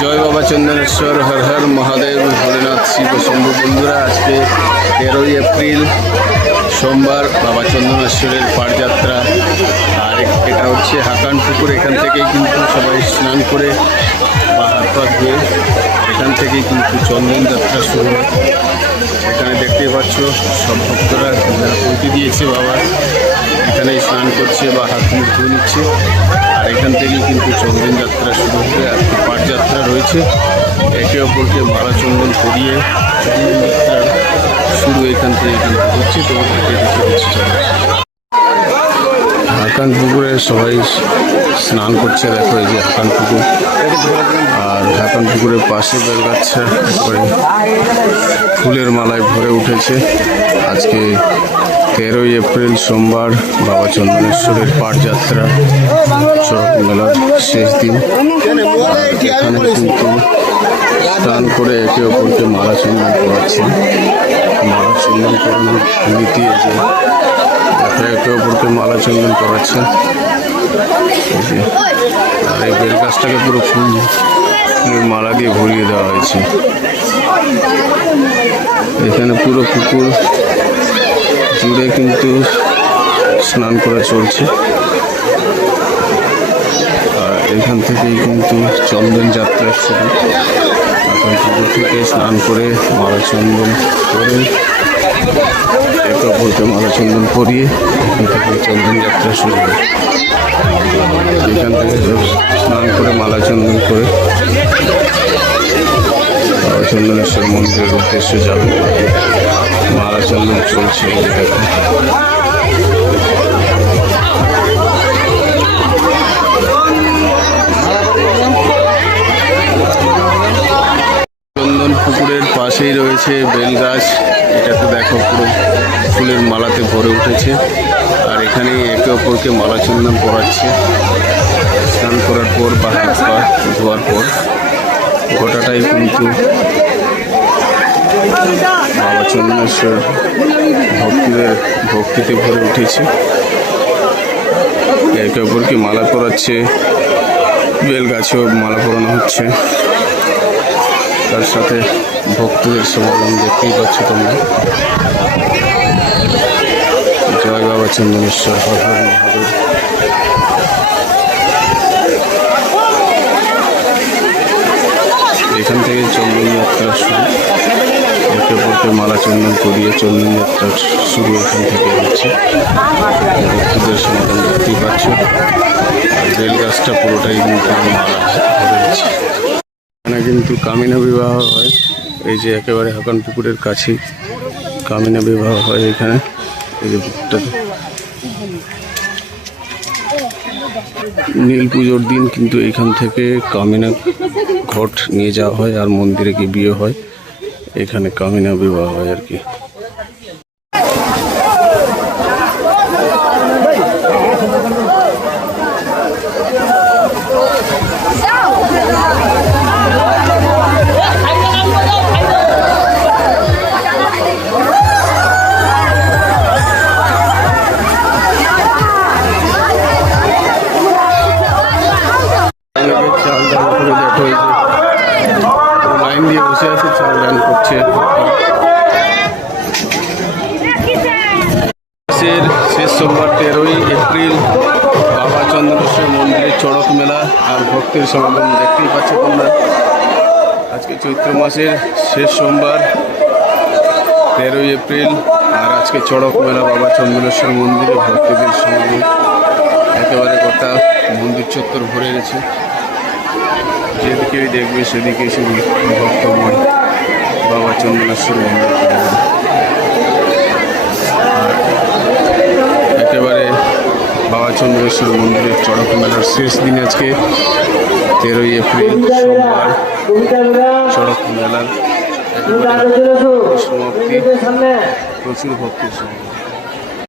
জয় বাবা চন্দনেশ্বর, হর হর মহাদেব, ভোলেনাথ শিব শম্ভু। বন্ধুরা, আজকে 13ই এপ্রিল সোমবার বাবা চন্দনেশ্বরের পাড়যাত্রা। আর এটা হচ্ছে হাকান পুকুর। এখান থেকেই কিন্তু সবাই স্নান করে বা হাত পা ধুয়ে এখান থেকেই কিন্তু চন্দন যাত্রা শুরু হয়। এখানে দেখতে পাচ্ছ সব ভক্তরা যারা পৌঁছে দিয়েছে বাবা এখানেই স্নান করছে বা হাত মুখ ধুয়ে নিচ্ছে। আর এখান থেকেই কিন্তু চন্দন যাত্রা শুরু হবে। আজকে পাড়যাত্রা রয়েছে, একে অপরকে মালা চন্দন করিয়ে চন্দন যাত্রার শুরু এখান থেকে কিন্তু হচ্ছে। তোমাদেরকে দেখে দিচ্ছি। হাকান পুকুরে সবাই স্নান করছে, দেখো এই যে হাকান পুকুর। আর হাকান পুকুরের পাশে বেলগাছা একবারে ফুলের মালায় ভরে উঠেছে। আজকে 13ই এপ্রিল সোমবার বাবা চন্দনেশ্বরের পাড়যাত্রা চড়ক মেলার শেষ দিন। এখানে কিন্তু স্নান করে একে অপরকে মালা চন্দন করাচ্ছে। মালা চন্দন করানোর নীতি যে একে অপরকে মালা চন্দন করাচ্ছে। আর এই বেল গাছটাকে পুরো ফুলের মালা দিয়ে ভরিয়ে দেওয়া হয়েছে। এখানে পুরো পুকুর জুড়ে কিন্তু স্নান করা চলছে। আর এখান থেকেই কিন্তু চন্দন যাত্রা শুরু। এখন পুকুর থেকে স্নান করে মালা চন্দন করে একে অপরকে মালা চন্দন করিয়ে এখান থেকে চন্দন যাত্রা শুরু হয়। এখান থেকে স্নান করে মালা চন্দন করে বাবা চন্দনেশ্বর মন্দিরের উদ্দেশ্যে যাবে। মালা চন্দন চলছে এই জায়গাতে। চন্দন পুকুরের পাশেই রয়েছে বেলগাছ। এটাতে দেখো পুরো ফুলের মালাতে ভরে উঠেছে। আর এখানে একে অপরকে মালা চন্দন করাচ্ছে। স্নান করার পর বা হাত পা ধোয়ার পর গোটাটাই কিন্তু বাবা চন্দনেশ্বর ভক্তিতে ভরে উঠেছে। একে অপরকে মালা পরাচ্ছে, বেল গাছেও মালা পরানো হচ্ছে। তার সাথে ভক্তদের সমাগম দেখতেই পাচ্ছ তোমরা। জয় বাবা চন্দনেশ্বর, হর হর মহাদেব। এখান থেকে চন্দন যাত্রা শুরু। একে অপরকে মালা চন্দন করিয়ে চন্দন যাত্রা শুরু এখান থেকে হচ্ছে। ভক্তদের সমাগম দেখতেই পাচ্ছ। আর বেল গাছটা পুরোটাই কিন্তু মালা ভরে আছে। এখানে কিন্তু কামিনা বিবাহ হয়। এই যে একেবারে হাকান পুকুরের কাছেই কামিনা বিবাহ হয় এখানে। এই যে নীল পুজোর দিন কিন্তু এইখান থেকে কামিনা ঘট নিয়ে যাওয়া হয় আর মন্দিরে গিয়ে বিয়ে হয়। এখানে কামিনা বিবাহ হয় আর কি। লাইন দিয়ে বসে আছে, চাল দান করছে। শেষ সোমবার 13ই এপ্রিল বাবা চন্দনেশ্বর মন্দিরের চড়ক মেলা আর ভক্তের সমাগম দেখতেই পাচ্ছ তোমরা। আজকে চৈত্র মাসের শেষ সোমবার 13ই এপ্রিল। আর আজকে চড়ক মেলা বাবা চন্দনেশ্বর মন্দিরে ভক্তদের সমাগম। একেবারে গোটা মন্দির চত্বর ভরে গেছে। যেদিকেই দেখবে সেদিকে শুধু ভক্তময় বাবা চন্দনেশ্বর মন্দির। একেবারে বাবা চন্দনেশ্বর মন্দিরের চড়ক মেলার শেষ দিন আজকে 13ই এপ্রিল সোমবার। চড়ক মেলার সমাপ্তি, প্রচুর ভক্তের সঙ্গে।